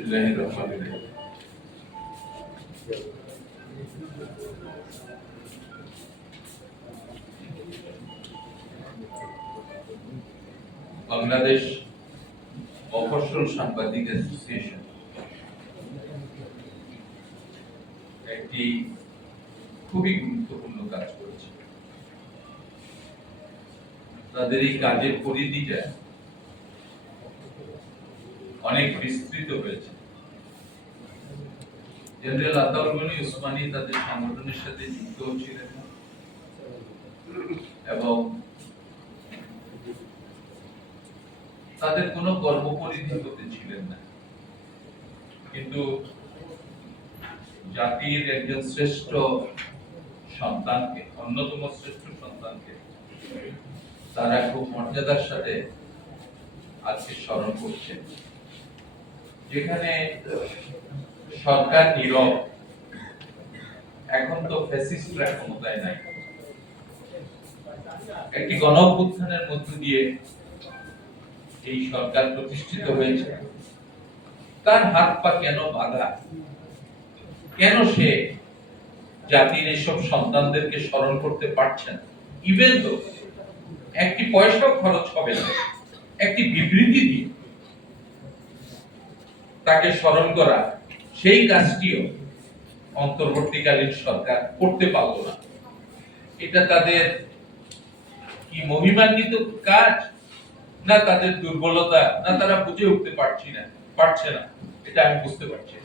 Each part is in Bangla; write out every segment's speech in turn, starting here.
বিসমিল্লাহির রহমানির রহিম বাংলাদেশ মফস্বল সাংবাদিক অ্যাসোসিয়েশন একটি খুবই গুরুত্বপূর্ণ কাজ করেছে। তাদের এই কাজের পরিধিটা অনেক বিস্তৃত হয়েছে। জেনারেল আতাউল গনি উসমানী তাদের সংগঠনের সাথে যুক্ত ছিলেন এবং তাদের কোনো কর্মপরিধি হতে ছিলেন না। কিন্তু জাতির একজন শ্রেষ্ঠ সন্তানকে, অন্যতম শ্রেষ্ঠ সন্তানকে তারা খুব মর্যাদার সাথে আজকে স্মরণ করছে যেখানে সরকার নীরব, এখন তো ফ্যাসিস্টরা ক্ষমতায় নাই। একটি গণ মধ্য দিয়ে এই সরকার প্রতিষ্ঠিত হয়েছে। তার হাত পা কেন বাধা? কেন সে জাতির এসব সন্তানদেরকে স্মরণ করতে পারছেন ইভেন তো একটি পয়সাও খরচ হবে না, একটি বিবৃতি দিয়ে তাকে স্মরণ করা, সেই কাজটিও অন্তর্বর্তীকালীন সরকার করতে পারল না। এটা তাদের কি মহিমান্বিত কাজ? না তাদের দুর্বলতা? না তারা বুঝে উঠতে পারছি না, পারছে না, এটা আমি বুঝতে পারছি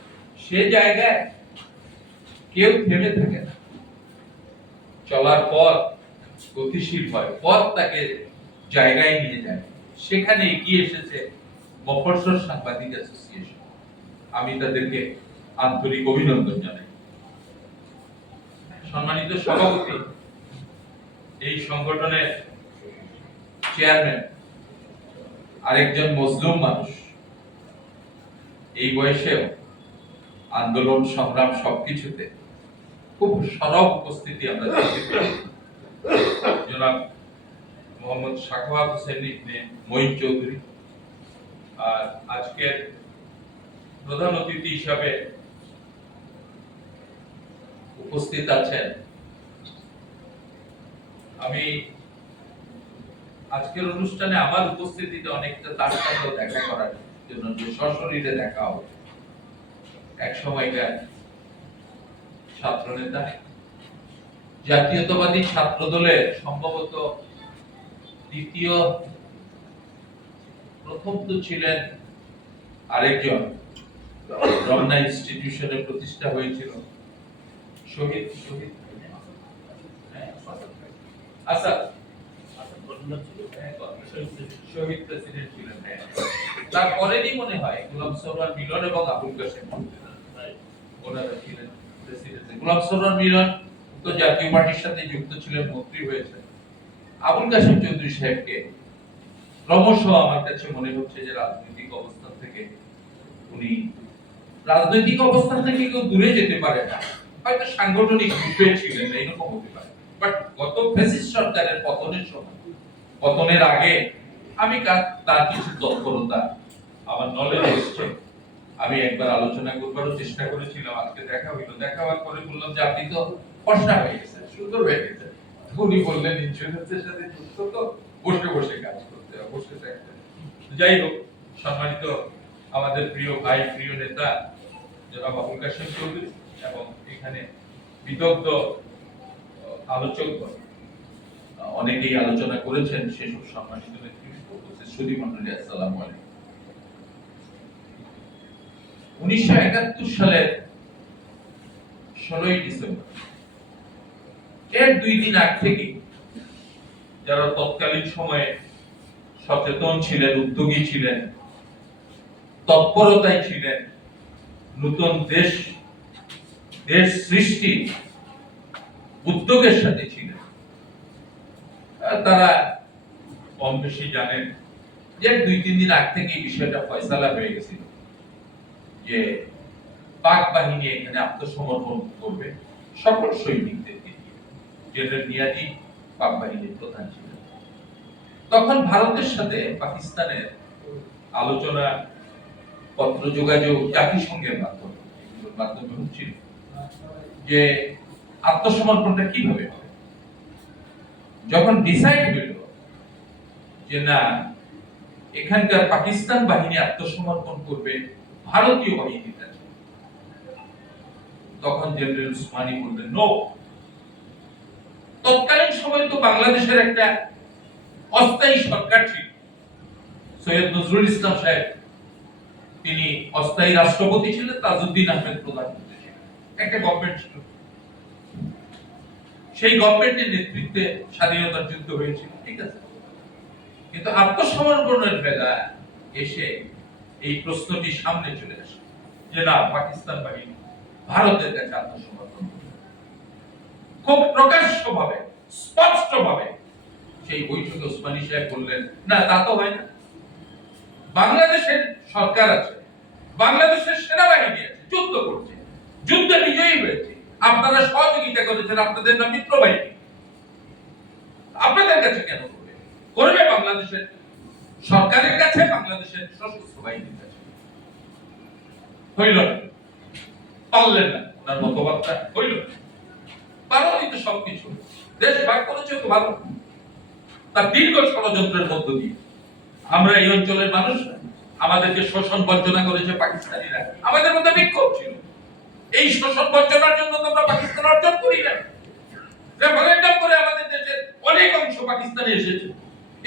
সে জায়গায় কেউ থেমে থাকে না। চলার পথ গতিশীল হয়, পথ তাকে জায়গায় নিয়ে যায়। সেখানে এগিয়ে এসেছে মফস্বল সাংবাদিক অ্যাসোসিয়েশন। আমি তাদেরকে আন্তরিক অভিনন্দন জানাই। সম্মানিত সভাপতি, এই সংগঠনের চেয়ারম্যান, আরেকজন মজলুম মানুষ, এই বয়সেও আন্দোলন, সংগ্রাম সবকিছুতে খুব সরব উপস্থিতি আমরা দেখতে পাই জনাব মোহাম্মদ শাখাওয়াত হোসেন ইবনে মঈন চৌধুরী, আর আজকের প্রধান অতিথি হিসাবে উপস্থিত আছেন। আমি আজকের অনুষ্ঠানে আমার উপস্থিতিতে অনেকটা তার সাথেও দেখা করার জন্য যে সশরীরে দেখা হবে। এক সময়কার ছাত্র নেতা জাতীয়তাবাদী ছাত্র দলের সম্ভবত দ্বিতীয়, প্রথম তো ছিলেন আরেকজন রমনা ইনস্টিটিউশনের প্রতিষ্ঠা হয়েছিল। শহীদ শহীদ। হ্যাঁ, ছিলেন হ্যাঁ। তারপরেরই মনে হয় গোলাম সরওয়ার মিলন এবং আবুল গোলাম সরওয়ার মিলন তো জাতীয় পার্টির সাথে যুক্ত ছিলেন মন্ত্রী আবুল কাসেম চৌধুরী সাহেবকে ক্রমশ আমার কাছে মনে হচ্ছে যে রাজনৈতিক অবস্থান থেকে উনি রাজনৈতিক অবস্থান থেকে কেউ দূরে যেতে পারে না। হয়তো সাংগঠনিক গ্রুপে ছিলেন, এইরকম হতে পারে। বাট গত ফেসিস্ট সরকারের পতনের সময়, পতনের আগে আমি তার কিছু তৎপরতা, আমার নলেজ এসছে। আমি একবার আলোচনা করবারও চেষ্টা করেছিলাম, আজকে দেখা হইল। দেখা হওয়ার পরে বললাম যে, আপনি তো ফর্সা হয়ে গেছেন, সুন্দর হয়ে গেছেন। উনি বললেন ইন্স্যুরেন্সের সাথে যুক্ত তো, বসে বসে কাজ করতে বসে থাকতে যাই হোক, সম্মানিত আমাদের প্রিয় ভাই, প্রিয় নেতা জনাব আবুল চৌধুরী এবং এখানে বিদগ্ধ আহ, অনেকেই আলোচনা করেছেন সেসব সম্মানিত মন্ডলী আসসালামু আলাইকুম। উনিশশো একাত্তর সালের ষোলোই ডিসেম্বর এর দুই দিন আগ থেকে যারা তৎকালীন সময়ে সচেতন ছিলেন উদ্যোগী ছিলেন তৎপরতায় ছিলেন নতুন দেশ দেশ সৃষ্টি উদ্যোগের সাথে ছিলেন তারা কম বেশি জানেন যে দুই, তিন দিন আগ থেকে বিষয়টা ফয়সালা হয়ে গেছিল যে পাক বাহিনী এখানে আত্মসমর্পণ করবে সকল সৈনিকদেরকে নিয়ে। জেনারেল নিয়াজি পাক বাহিনীর প্রধান ছিলেন। তখন ভারতের সাথে পাকিস্তানের আলোচনা পত্র যোগাযোগ জাতিসংঘের মাধ্যমে মাধ্যমে হচ্ছিল যে আত্মসমর্পণটা কীভাবে হবে? যখন ডিসাইড হইল যে না, এখানকার পাকিস্তান বাহিনী আত্মসমর্পণ করবে, ভারতীয় বাহিনীর কাছে তখন জেনারেল উসমানী বললেন নো তৎকালীন সময় তো বাংলাদেশের একটা অস্থায়ী সরকার ছিল, সৈয়দ নজরুল ইসলাম সাহেব। তিনি অস্থায়ী রাষ্ট্রপতি ছিলেন, তাজউদ্দিন আহমেদ প্রধানমন্ত্রী ছিলেন। একটা গভর্নমেন্ট ছিল। সেই গভর্নমেন্টের নেতৃত্বে স্বাধীনতার যুদ্ধ হয়েছিল, ঠিক আছে? কিন্তু আত্মসমর্পণের বেলা এসে এই প্রশ্নটি সামনে চলে আসে। যে না পাকিস্তান বাহিনী ভারতের কাছে আত্মসমর্পণ খুব প্রকাশ্যভাবে, স্পষ্টভাবে সেই বৈঠকে ওসমানী সাহেব বললেন, না, তা তো হয় না। বাংলাদেশের সরকার আছে, বাংলাদেশের সেনাবাহিনী আছে, যুদ্ধ করছে, যুদ্ধে বিজয়ী হয়েছে। আপনারা সহযোগিতা করেছেন, আপনাদের নাম মিত্র বাহিনী আপনাদের কাছে কেন করবে? করবে বাংলাদেশের সরকারের কাছে, বাংলাদেশের সশস্ত্র বাহিনীর কাছে? হইল না। পারলেন না ওনার মতবাদটা, হইল না। পারোই তো সবকিছু। দেশ ভাগ করেছে, তো ভালো। তার দীর্ঘ ষড়যন্ত্রের মধ্য দিয়ে। আমরা এই অঞ্চলের মানুষ আমাদেরকে শোষণ বঞ্চনা করেছে পাকিস্তানিরা। আমাদের মধ্যে বিক্ষোভ ছিল। এই শোষণ বঞ্চনার জন্য তো আমরা পাকিস্তান অর্জন করি না রেফারেন্ডাম করে আমাদের দেশের অনেক অংশ পাকিস্তানে এসেছে।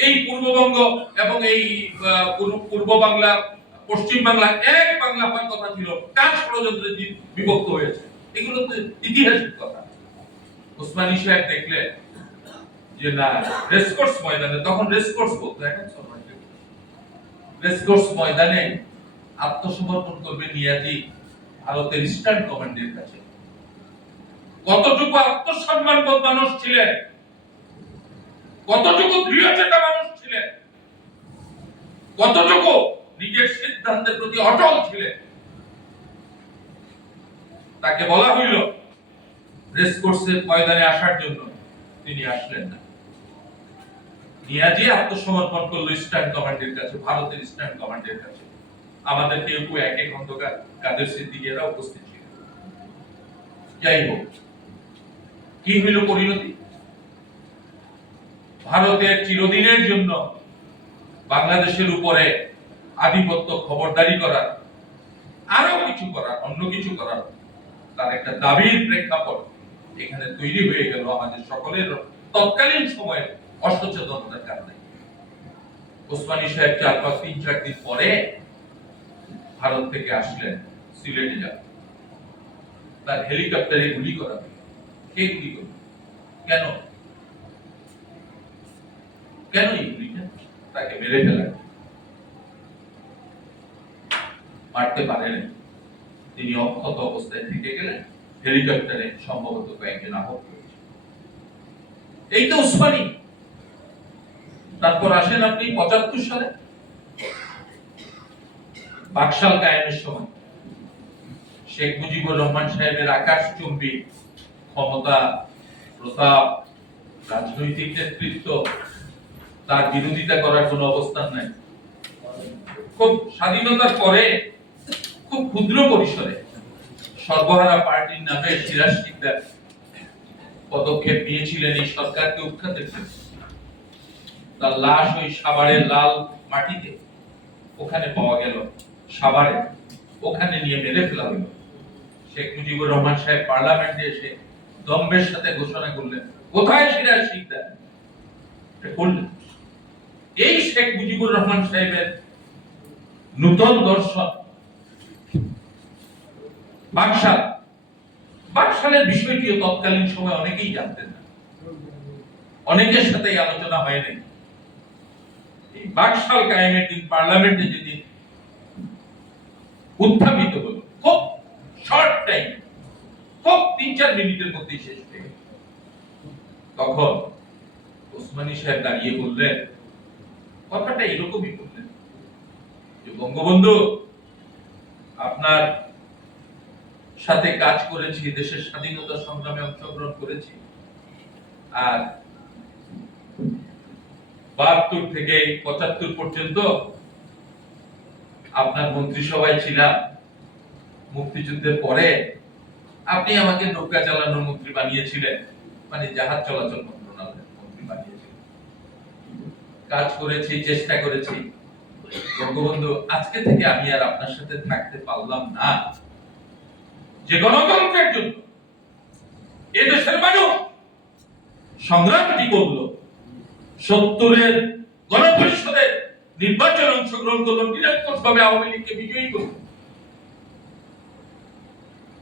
এই পূর্ববঙ্গ এবং এই পূর্ব- বাংলা, পশ্চিম বাংলা, এক বাংলা হওয়ার কথা ছিল। কাজ ষড়যন্ত্রে বিভক্ত হয়েছে। এগুলো তো কথা। ওসমানী সাহেব দেখলেন যে না রেসকোর্স ময়দানে, তখন রেসকোর্স বলতো, এখন রেসকোর্স ময়দানে আত্মসমর্পণ করবে নিয়াজি ভারতের ইস্টার্ন কমান্ডের কাছে। কতটুকু আত্মসম্মানবোধ মানুষ ছিলেন? কতটুকু দৃঢ়চেতা মানুষ ছিলেন? কতটুকু নিজের সিদ্ধান্তের প্রতি অটল ছিলেন? তাকে বলা হইল রেসকোর্সের ময়দানে আসার জন্য তিনি আসলেন না। নিয়াজি আত্মসমর্পণ করল ইস্টার্ন কমান্ডের কাছে, ভারতের ইস্টার্ন কমান্ডের কাছে। আমাদের কেউ কেউ এক খন্দকার কাদের সিদ্দিকেরা উপস্থিত ছিল। যাই হোক, কি হইল পরিণতি? ভারতের চিরদিনের জন্য বাংলাদেশের উপরে আধিপত্য খবরদারি করার আরও কিছু করার অন্য কিছু করার তার একটা দাবির প্রেক্ষাপট এখানে তৈরি হয়ে গেল আমাদের সকলের তৎকালীন সময়ে। অসচেতনতার কারণে। ওসমানী সাহেব চার পাঁচ তিন চার দিন পরে ভারত থেকে আসলেন সিলেটে যান। তার হেলিকপ্টারে গুলি করা কে গুলি করল? কেন? কেন এই গুলিটা? তাকে মেরে ফেলা মারতে পারেন তিনি অক্ষত অবস্থায় থেকে গেলেন। হেলিকপ্টারে সম্ভবত কয়েকজন আহত হয়েছে। এই তো উসমানী তারপর আসেন আপনি পঁচাত্তর সালে? বাকশাল কায়েমের সময়। শেখ মুজিবুর রহমান সাহেবের আকাশচুম্বী ক্ষমতা, প্রতাপ, রাজনৈতিক নেতৃত্ব, তার বিরোধিতা করার কোনো অবস্থান নাই। খুব স্বাধীনতার পরে খুব ক্ষুদ্র পরিসরে সর্বহারা পার্টির নামে সিরাজ শিকদার পদক্ষেপ নিয়েছিলেন এই সরকারকে উৎখাতের জন্য। তার লাশ ওই সাভারের লাল মাটিতে ওখানে পাওয়া গেল। সাভারে ওখানে নিয়ে মেরে ফেলা হলো। শেখ মুজিবুর রহমান সাহেব পার্লামেন্টে এসে দম্বের সাথে ঘোষণা করলেন, কোথায় সিরাজ শিকদার? করলেন। এই শেখ মুজিবুর রহমান সাহেবের নূতন দর্শন, বাকশাল। বাকশালের বিষয়টিও তৎকালীন সময় অনেকেই জানতেন না। অনেকের সাথে আলোচনা হয়নি এই বাকশাল কায়েমের দিন, পার্লামেন্টে যেদিন উত্থাপিত খুব শর্ট টাইম খুব তিন চার মিনিটের মধ্যেই শেষ হয়ে তখন ওসমানী সাহেব দাঁড়িয়ে বললেন, কথাটা এরকমই বললেন যে, বঙ্গবন্ধু, আপনার সাথে কাজ করেছি, দেশের স্বাধীনতা সংগ্রামে অংশগ্রহণ করেছি, আর বাহাত্তর থেকে পঁচাত্তর পর্যন্ত আপনার মন্ত্রিসভায় ছিলাম। মুক্তিযুদ্ধের পরে আপনি আমাকে নৌকা চালানোর মন্ত্রী বানিয়েছিলেন। মানে জাহাজ চলাচল মন্ত্রণালয়ের মন্ত্রী বানিয়েছিলেন। কাজ করেছি, চেষ্টা করেছি। বঙ্গবন্ধু, আজকে থেকে আমি আর আপনার সাথে থাকতে পারলাম না। যে গণতন্ত্রের জন্য এ দেশের মানুষ সংগ্রামটি করল। সত্তরের গণপরিষদে নির্বাচনে অংশগ্রহণ নিরঙ্কুশভাবে আওয়ামী লীগকে বিজয়ী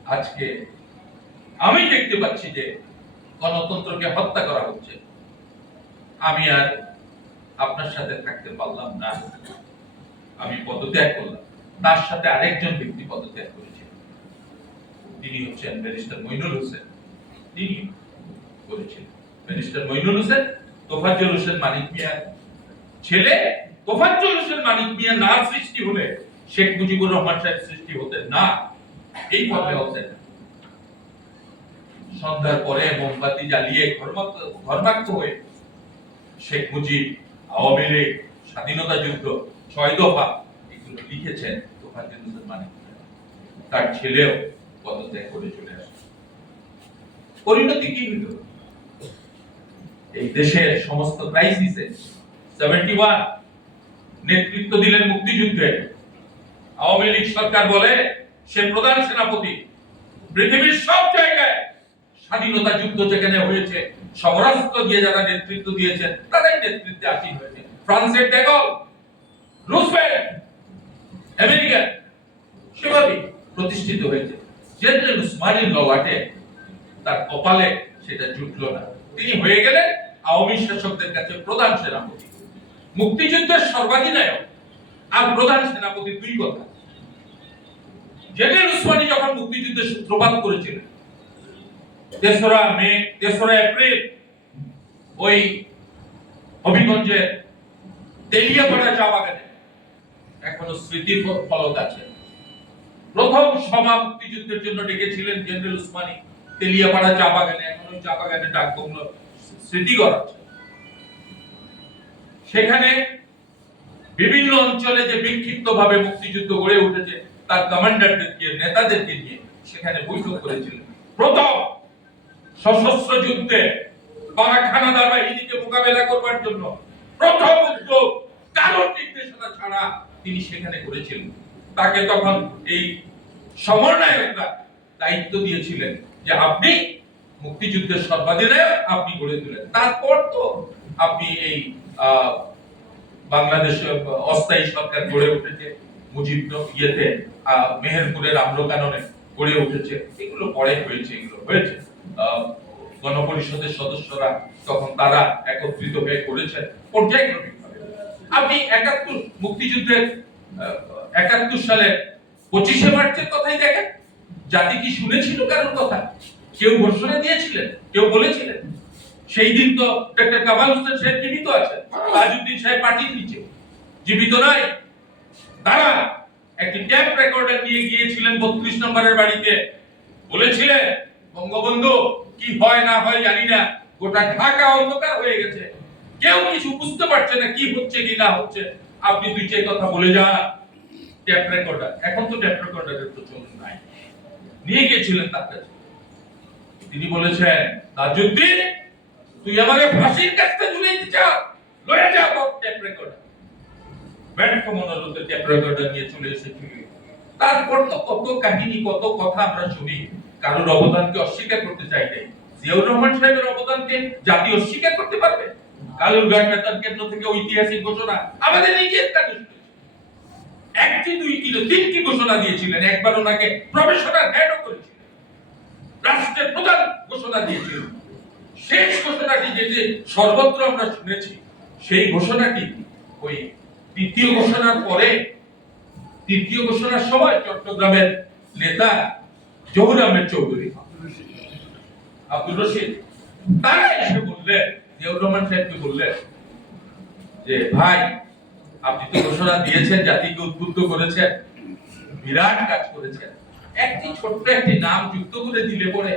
আজকে আমি দেখতে পাচ্ছি যে গণতন্ত্রকে হত্যা করা হচ্ছে। আমি আর আপনার সাথে থাকতে পারলাম না। আমি পদত্যাগ করলাম। তার সাথে আরেকজন ব্যক্তি পদত্যাগ করেছেন তিনি হচ্ছেন ব্যারিস্টার মইনুল হোসেন। তিনি করেছেন। ব্যারিস্টার মইনুল হোসেন তোফাজ্জল হোসেন মানিক মিয়ার ছেলে, তোফাজ্জল হোসেন মানিক মিয়া না সৃষ্টি হলে শেখ মুজিবুর রহমান সাহেব সৃষ্টি হতেন না। এই পথে হতেন সন্ধ্যার পরে মোমবাতি জ্বালিয়ে হয়ে শেখ মুজিব, আওয়ামী লীগ, স্বাধীনতা যুদ্ধ, ছয় দফা এগুলো লিখেছেন তোফাজ্জল হোসেন মানিক তার ছেলেও পদত্যাগ করে চলে আসে। পরিণতি কি হইল এই দেশের সমস্ত ক্রাইসিসে সেভেন্টি ওয়ান নেতৃত্ব দিলেন মুক্তিযুদ্ধে। আওয়ামী লীগ সরকার বলে, সে প্রধান সেনাপতি পৃথিবীর সব জায়গায় স্বাধীনতা যুদ্ধ যেখানে হয়েছে সমরাস্ত্র দিয়ে যারা নেতৃত্ব দিয়েছেন, তারাই নেতৃত্বে আসীন হয়েছে। ফ্রান্সের ডেগল রুজভেল্ট আমেরিকা সেভাবে প্রতিষ্ঠিত হয়েছে। জেনারেল উসমানীর ললাটে তার কপালে সেটা জুটল না। তিনি হয়ে গেলেন আওয়ামী শাসকদের কাছে প্রধান সেনাপতি। মুক্তিযুদ্ধের সর্বাধিনায়ক আর প্রধান সেনাপতি দুই কথা। জেনারেল যখন মুক্তিযুদ্ধের সূত্রপাত করেছিলেন, তেসরা মে, তেসরা এপ্রিল, ওই হবিগঞ্জের তেলিয়াপাড়া চা বাগানে এখনও স্মৃতি ফলক আছে। প্রথম সভা মুক্তিযুদ্ধের জন্য ডেকেছিলেন জেনারেল উসমানী। তেলিয়াপাড়া চা বাগানে, এখন ওই চা বাগানে ডাক বাংলো স্মৃতিঘর আছে সেখানে বিভিন্ন অঞ্চলে যে বিক্ষিপ্ত ভাবে মুক্তিযুদ্ধ গড়ে উঠেছে, তার কমান্ডারদেরকে নেতাদেরকে নিয়ে সেখানে বৈঠক করেছিলেন। প্রথম সশস্ত্র যুদ্ধে পারাখানাদার বাহিনীকে মোকাবেলা করবার জন্য প্রথম উদ্যোগ কারও নির্দেশনা ছাড়া তিনি সেখানে করেছিলেন। তাকে তখন এই সমন্বয়করা দায়িত্ব দিয়েছিলেন। যে আপনি মুক্তিযুদ্ধের সর্বাধিনায়ক আপনি গড়ে তুলেন। তারপর তো আপনি এই বাংলাদেশে অস্থায়ী সরকার গড়ে উঠেছে, মুজিব ইয়েতে মেহেরপুরের আম্রকাননে গড়ে উঠেছে। এগুলো পরে হয়েছে, এগুলো হয়েছে। গণপরিষদের সদস্যরা তখন তারা একত্রিত হয়ে করেছেন পর্যায়ক্রমিকভাবে আপনি একাত্তর, মুক্তিযুদ্ধের একাত্তর সালে পঁচিশে মার্চের কথাই দেখেন? জাতি কি শুনেছিল কারোর কথা? কেউ ঘোষণা দিয়েছিলেন, কেউ বলেছিলেন? সেই দিন তো ডক্টর কামাল হোসেন সাহেব জীবিত আছেন, তাজউদ্দিন সাহেব পার্টির নিচে জীবিত নাই তারা একটি ট্যাপ রেকর্ডার নিয়ে গিয়েছিলেন বত্রিশ নম্বরের বাড়িতে। বলেছিলেন, বঙ্গবন্ধু, কি হয় না হয় জানি না, গোটা ঢাকা অন্ধকার হয়ে গেছে। কেউ কিছু বুঝতে পারছে না কি হচ্ছে কি না হচ্ছে। আপনি দুই চার কথা বলে যান। ট্যাপ রেকর্ডার, এখন তো ট্যাপ রেকর্ডারের তো চলন নাই নিয়ে গিয়েছিলেন তার কাছে। তিনি বলেছেন তাজউদ্দিন তুই আমাকে ফাঁসির কাছে ঝুলিয়ে দিতে চাও লয়ে যা ট্যাপ রেকর্ডার ব্যর্থ মনোরথে ট্যাপ রেকর্ডার নিয়ে চলে এসেছিল তারপর তো কত কাহিনী, কত কথা আমরা শুনি। কারোর অবদানকে অস্বীকার করতে চাই নাই জিয়াউর রহমান সাহেবের অবদানকে জাতি অস্বীকার করতে পারবে। কালুরঘাট বেতার কেন্দ্র থেকে ঐতিহাসিক ঘোষণা আমাদের নিজের কাজ একটি, দুই কিলো, তিনটি ঘোষণা দিয়েছিলেন। একবার ওনাকে প্রফেশনাল হেডও করেছিলেন। রাষ্ট্রের প্রধান ঘোষণা দিয়েছিলেন। শেষ ঘোষণাটি যেটি সর্বত্র আমরা শুনেছি, সেই ঘোষণাটি ওই তৃতীয় ঘোষণার পরে, তৃতীয় ঘোষণার সময় চট্টগ্রামের নেতা জহুর আহমেদ চৌধুরী আব্দুল রশিদ, তারা এসে বললেন, জিয়াউর রহমান সাহেবকে বললেন যে, ভাই আপনি তো ঘোষণা দিয়েছেন, জাতিকে উদ্বুদ্ধ করেছেন, বিরাট কাজ করেছেন। একটি ছোট্ট একটি নাম যুক্ত করে দিলে পরে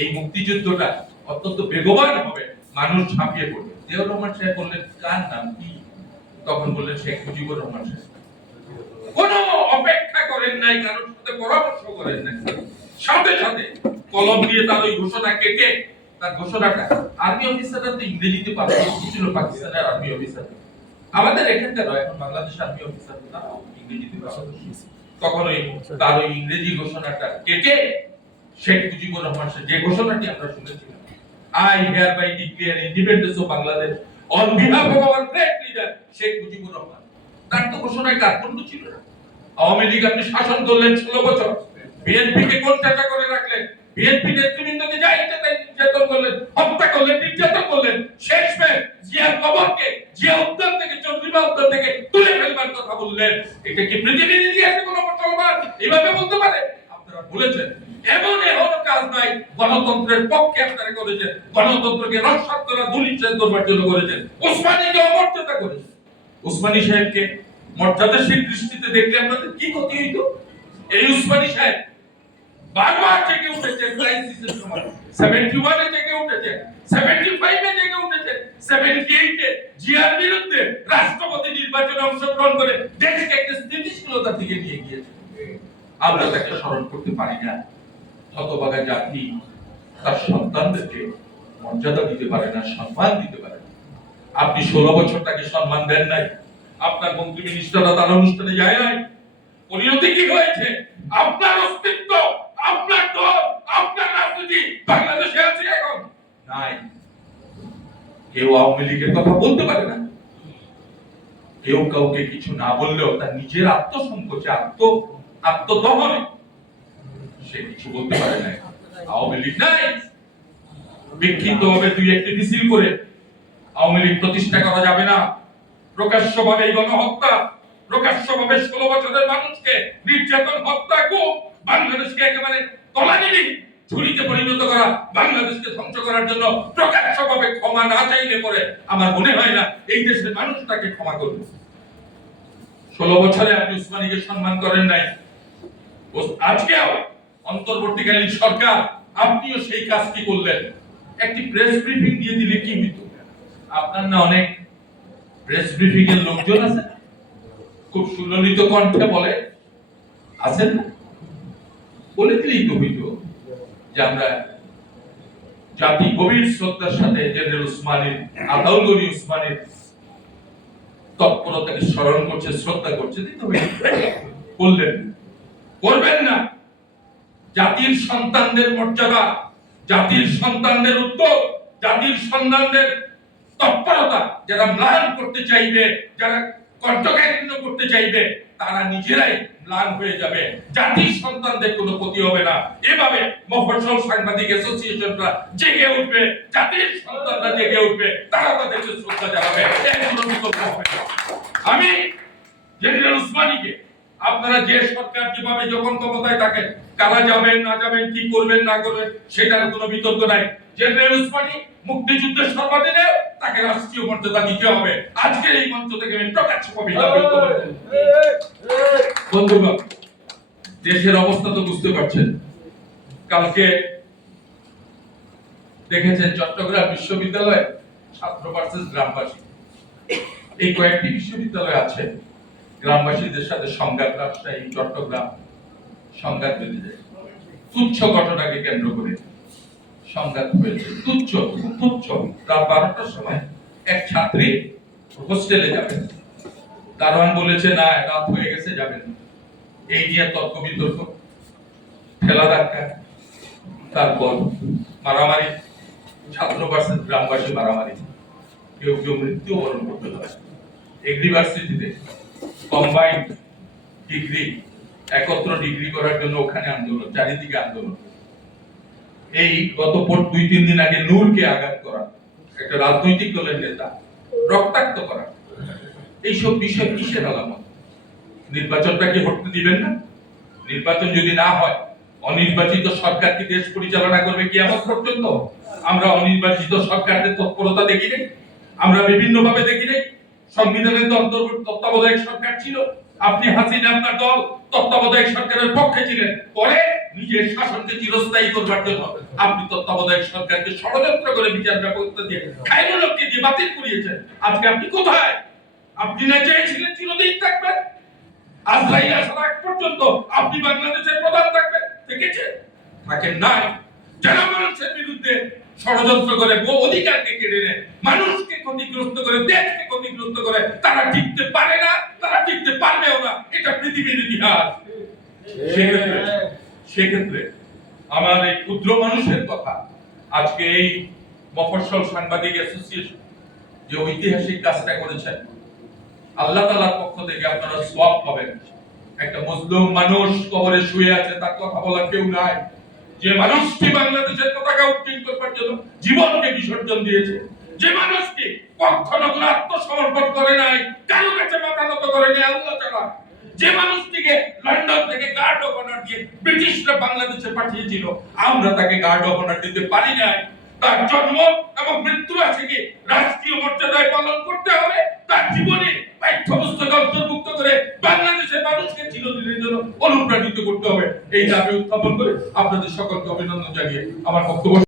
এই মুক্তিযুদ্ধটা অত্যন্ত বেগবান হবে, মানুষ ঝাঁপিয়ে পড়বে। রহমান সাহেব বললেন, কার নাম কি? তখন বললেন, শেখ মুজিবুর রহমান সাহেব। কোনো অপেক্ষা করেন নাই, কারোর সাথে পরামর্শ করেন নাই। সাথে সাথে কলম দিয়ে তার ওই ঘোষণা কেটে, তার ঘোষণাটা আর্মি অফিসাররা তো ইংরেজিতে পারে ছিল পাকিস্তানের আর্মি অফিসার আমাদের এখন আর্মি অফিসার ইংরেজিতে তার ওই ইংরেজি ঘোষণাটা কেটে শেখ মুজিবুর রহমান যে ঘোষণাটি আমরা I hereby declare independence of Bangladesh on behalf of our great leader Sheikh Mujibur Rahman. তার তো ঘোষণায় ছিল না। আওয়ামী লীগ আপনি শাসন করলেন ষোলো বছর। বিএনপি কে কোন টাকা করে রাখলেন? বিএনপি নেতৃবৃন্দকে যা ইচ্ছা নির্যাতন করলেন, হত্যা করলেন, নির্যাতন করলেন শেষ মেশ জিয়ার কবরকে, জিয়া উদ্যান থেকে, চন্দ্রিমা উদ্যান থেকে তুলে ফেলবার কথা বললেন। এটা কি পৃথিবীর ইতিহাসে কোনো মুসলমান এভাবে বলতে পারে? আপনারা বলেছেন, এমন এমন কাজ নাই, গণতন্ত্রের পক্ষে আপনারা করেছেন, গণতন্ত্রকে করা দুলিচ্ছেদ করবার জন্য করেছেন। ওসমানীকে অমর্যাদা করেছেন উসমানী সাহেবকে মর্যাদাশীল দৃষ্টিতে দেখলে আপনাদের কি ক্ষতি হইতো? এই উসমানী সাহেব বারবার জেগে উঠেছে ক্রাইসিসের সময়। 71 এ জেগে উঠেছে 75 এ জেগে উঠেছে 78 এ জিয়ার বিরুদ্ধে রাষ্ট্রপতি নির্বাচনে অংশগ্রহণ করে দেশকে একটা স্থিতিশীলতা থেকে নিয়ে গিয়েছে। আমরা তাকে স্মরণ করতে পারি না হতভাগা জাতি তার সন্তানদেরকে মর্যাদা দিতে পারে না, সম্মান দিতে পারে আপনি ষোলো বছর তাকে সম্মান দেন নাই, আপনার মন্ত্রী মিনিস্টাররা তার অনুষ্ঠানে যায় নাই। পরিণতি কি হয়েছে? আপনার অস্তিত্ব আপনার দল আপনার রাজনীতি বাংলাদেশে আছে এখন নাই কেউ আওয়ামী লীগের কথা বলতে পারে না। কেউ কাউকে কিছু না বললেও তার নিজের আত্মসংকোচে, আত্ম, আত্মদহনে সে কিছু বলতে পারে না আওয়ামী লীগ নাই। বিক্ষিপ্ত ভাবে দুই একটি মিছিল করে আওয়ামী লীগ প্রতিষ্ঠা করা যাবে না। প্রকাশ্যভাবে এই গণহত্যা, প্রকাশ্যভাবে ষোলো বছরের মানুষকে নির্যাতন, হত্যা খুব বাংলাদেশকে একেবারে তলা তলানিলি ঝুড়িতে পরিণত করা, বাংলাদেশকে ধ্বংস করার জন্য প্রকাশ্যভাবে ক্ষমা না চাইলে পরে আমার মনে হয় না এই দেশের মানুষ তাকে ক্ষমা করবে। ষোলো বছরে আপনি উসমানীকে সম্মান করেন নাই। আজকেও অন্তর্বর্তীকালীন সরকার, আপনিও সেই কাজটি করলেন? একটি প্রেস ব্রিফিং দিয়ে দিলে কি হইতো? আপনার না অনেক প্রেস ব্রিফিং এর লোকজন আছে? খুব সুললিত কণ্ঠে বলে, আছেন বলে দিলেই তো হইতো। যে আমরা জাতি গভীর শ্রদ্ধার সাথে জেনারেল উসমানীর, আতাউল উসমানীর তৎপরতাকে স্মরণ করছে, শ্রদ্ধা করছে বললেন, করবেন না। জাতির সন্তানদের মর্যাদা, জাতির সন্তানদের উদ্যোগ, জাতির সন্তানদের তৎপরতা, যারা ম্লান করতে চাইবে, যারা করতে চাইবে, তারা নিজেরাই ম্লান হয়ে যাবে। জাতির সন্তানদের কোনো ক্ষতি হবে না। এভাবে মফস্বল সাংবাদিক অ্যাসোসিয়েশনরা জেগে উঠবে, জাতির সন্তানরা জেগে উঠবে, তারা তাদেরকে শ্রদ্ধা জানাবে। আমি জেনারেল উসমানীকে, আপনারা যে সরকার যেভাবে যখন ক্ষমতায় থাকেন, কারা যাবেন, না যাবেন, কি করবেন, না করবেন, সেটার কোনো বিতর্ক নাই। জেনারেল উসমানী মুক্তিযুদ্ধের সর্বাধিনে তাকে রাষ্ট্রীয় মর্যাদা দিতে হবে। আজকের এই মঞ্চ থেকে আমি দাবি করতে বন্ধুগণ দেশের অবস্থা তো বুঝতে পারছেন। কালকে দেখেছেন চট্টগ্রাম বিশ্ববিদ্যালয়ে ছাত্র ভার্সেস গ্রামবাসী। এই কয়েকটি বিশ্ববিদ্যালয় আছে। গ্রামবাসীদের সাথে সংঘাত রাজশাহী চট্টগ্রাম সংঘাত বেঁধে যায় তুচ্ছ ঘটনাকে কেন্দ্র করে। সংঘাত হয়েছে। তুচ্ছ, খুব তুচ্ছ। রাত বারোটার সময় এক ছাত্রী হোস্টেলে যাবেন দারোয়ান বলেছে, না, রাত হয়ে গেছে যাবেন এই নিয়ে তর্ক বিতর্ক, ঠেলা ধাক্কা, তারপর মারামারি, ছাত্র গ্রামবাসী মারামারি। কেউ কেউ মৃত্যু বরণ করতে হয় এগ্রিভার্সিটিতে কম্বাইন্ড ডিগ্রি একত্র ডিগ্রি করার জন্য ওখানে আন্দোলন, চারিদিকে আন্দোলন। এই গত দুই, তিন দিন আগে নূরকে আঘাত করা, একটা রাজনৈতিক দলের নেতা, রক্তাক্ত করা। এইসব বিষয় কিসের আলামত? নির্বাচনটা কি হতে দিবেন না? নির্বাচন যদি না হয়, অনির্বাচিত সরকার কি দেশ পরিচালনা করবে কি এমন পর্যন্ত? আমরা অনির্বাচিত সরকারদের তৎপরতা দেখি নাই, আমরা বিভিন্ন ভাবে দেখি নাই। সংবিধানের তত্ত্বাবধায়ক সরকার ছিল। আপনি হাসিনা আপনার দল তত্ত্বাবধায়ক সরকারের পক্ষে ছিলেন। পরে নিজের শাসনকে চিরস্থায়ী করবার জন্য আপনি তত্ত্বাবধায়ক সরকারকে ষড়যন্ত্র করে বিচার ব্যবস্থা দিয়ে খাইরুলকে দিয়ে বাতিল করিয়েছেন। আজকে আপনি কোথায়? আপনি না চেয়েছিলেন চিরদিন থাকবেন? আজরাইল আসার আগ পর্যন্ত আপনি বাংলাদেশের প্রধান থাকবেন? দেখেছে থাকেন নাই। যারা মানুষের বিরুদ্ধে ষড়যন্ত্র করে বহু অধিকারকে কেড়ে নেয় মানুষকে ক্ষতিগ্রস্ত করে দেশকে ক্ষতিগ্রস্ত করে তারা টিকতে পারে না তারা টিকতে পারবেও না। এটা পৃথিবীর ইতিহাস। সেক্ষেত্রে আমার এই ক্ষুদ্র মানুষের কথা আজকে এই মফস্বল সাংবাদিক অ্যাসোসিয়েশন যে ঐতিহাসিক কাজটা করেছেন, আল্লাহ তাআলার পক্ষ থেকে আপনারা সওয়াব পাবেন। একটা মুসলিম মানুষ কবরে শুয়ে আছে, তার কথা বলার কেউ নাই। যে মানুষটি বাংলাদেশের পতাকা উত্তীর্ণ করবার জন্য জীবনকে বিসর্জন দিয়েছে, যে মানুষটি কখনো আত্মসমর্পণ করে নাই, কারও কাছে মাথা নত করে নাই আল্লাহ ছাড়া। যে মানুষটিকে লন্ডন থেকে গার্ড অফ অনার দিয়ে ব্রিটিশরা বাংলাদেশে পাঠিয়েছিল, আমরা তাকে গার্ড অফ অনার দিতে পারি নাই। তার জন্ম এবং মৃত্যু আছে কি? রাষ্ট্রীয় মর্যাদায় পালন করতে হবে। তার জীবনে পাঠ্যপুস্তকে অন্তর্ভুক্ত করে বাংলাদেশের মানুষকে চিরদিনের জন্য অনুপ্রাণিত করতে হবে। এই দাবি উত্থাপন করে আপনাদের সকলকে অভিনন্দন জানিয়ে আমার বক্তব্য